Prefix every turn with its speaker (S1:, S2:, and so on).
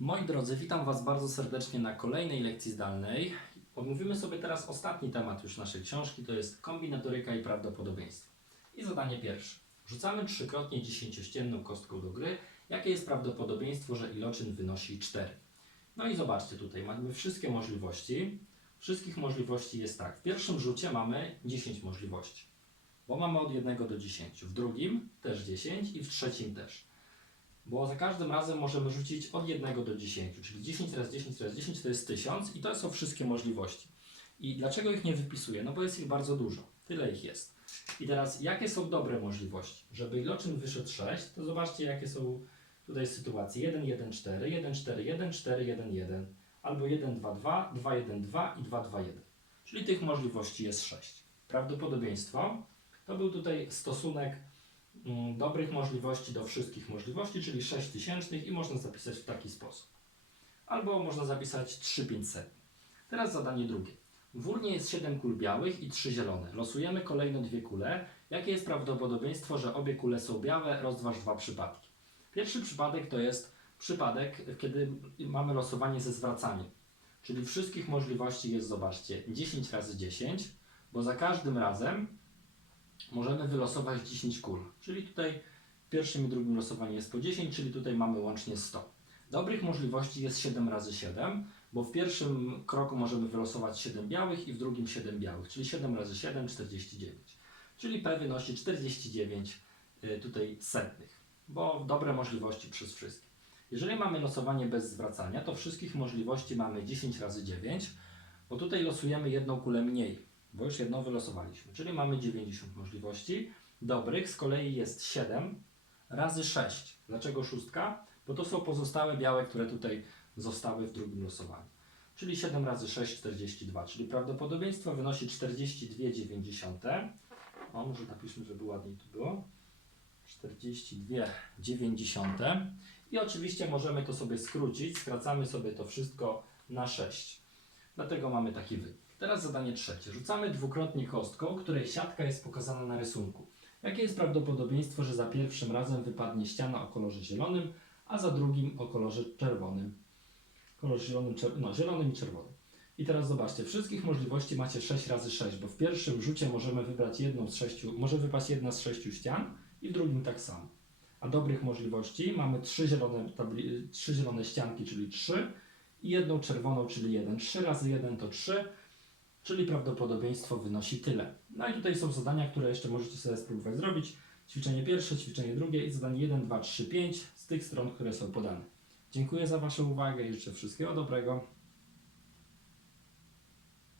S1: Moi drodzy, witam Was bardzo serdecznie na kolejnej lekcji zdalnej. Omówimy sobie teraz ostatni temat już naszej książki, to jest kombinatoryka i prawdopodobieństwo. I zadanie pierwsze. Rzucamy trzykrotnie dziesięciościenną kostką do gry. Jakie jest prawdopodobieństwo, że iloczyn wynosi 4? No i zobaczcie tutaj, mamy wszystkie możliwości. Wszystkich możliwości jest tak. W pierwszym rzucie mamy 10 możliwości, bo mamy od 1 do 10. W drugim też 10 i w trzecim też. Bo za każdym razem możemy rzucić od 1 do 10, czyli 10 razy 10 razy 10 to jest 1000 i to są wszystkie możliwości. I dlaczego ich nie wypisuję? No bo jest ich bardzo dużo. Tyle ich jest. I teraz jakie są dobre możliwości? Żeby iloczyn wyszedł 6, to zobaczcie jakie są tutaj sytuacje. 1, 1, 4, 1, 4, 1, 4, 1, 1. Albo 1, 2, 2, 2, 1, 2 i 2, 2, 1. Czyli tych możliwości jest 6. Prawdopodobieństwo to był tutaj stosunek dobrych możliwości do wszystkich możliwości, czyli 6 tysięcznych i można zapisać w taki sposób. Albo można zapisać 3500. Teraz zadanie drugie. W urnie jest 7 kul białych i 3 zielone. Losujemy kolejno dwie kule. Jakie jest prawdopodobieństwo, że obie kule są białe? Rozważ dwa przypadki. Pierwszy przypadek to jest przypadek, kiedy mamy losowanie ze zwracaniem. Czyli wszystkich możliwości jest, zobaczcie, 10 razy 10, bo za każdym razem możemy wylosować 10 kul. Czyli tutaj w pierwszym i drugim losowaniu jest po 10, czyli tutaj mamy łącznie 100. Dobrych możliwości jest 7 razy 7, bo w pierwszym kroku możemy wylosować 7 białych i w drugim 7 białych, czyli 7 razy 7, 49. Czyli P wynosi 49 y, tutaj setnych, bo dobre możliwości przez wszystkie. Jeżeli mamy losowanie bez zwracania, to wszystkich możliwości mamy 10 razy 9, bo tutaj losujemy jedną kulę mniej, bo już jedną wylosowaliśmy, czyli mamy 90 możliwości. Dobrych z kolei jest 7 razy 6. Dlaczego szóstka? Bo to są pozostałe białe, które tutaj zostały w drugim losowaniu. Czyli 7 razy 6, 42, czyli prawdopodobieństwo wynosi 42,9. O, może napiszmy, żeby ładniej tu było. 42,9. I oczywiście możemy to sobie skrócić, skracamy sobie to wszystko na 6. Dlatego mamy taki wynik. Teraz zadanie trzecie. Rzucamy dwukrotnie kostką, której siatka jest pokazana na rysunku. Jakie jest prawdopodobieństwo, że za pierwszym razem wypadnie ściana o kolorze zielonym, a za drugim o kolorze czerwonym? Kolor zielonym, czer- no, zielonym i czerwonym. I teraz zobaczcie, wszystkich możliwości macie 6 razy 6, bo w pierwszym rzucie możemy wybrać jedną z sześciu, może wypaść jedna z sześciu ścian i w drugim tak samo. A dobrych możliwości mamy trzy zielone, tabli- trzy zielone ścianki, czyli 3 i jedną czerwoną, czyli 1. 3 razy 1 to 3, czyli prawdopodobieństwo wynosi tyle. No i tutaj są zadania, które jeszcze możecie sobie spróbować zrobić. Ćwiczenie pierwsze, ćwiczenie drugie i zadanie 1, 2, 3, 5 z tych stron, które są podane. Dziękuję za Waszą uwagę i życzę wszystkiego dobrego.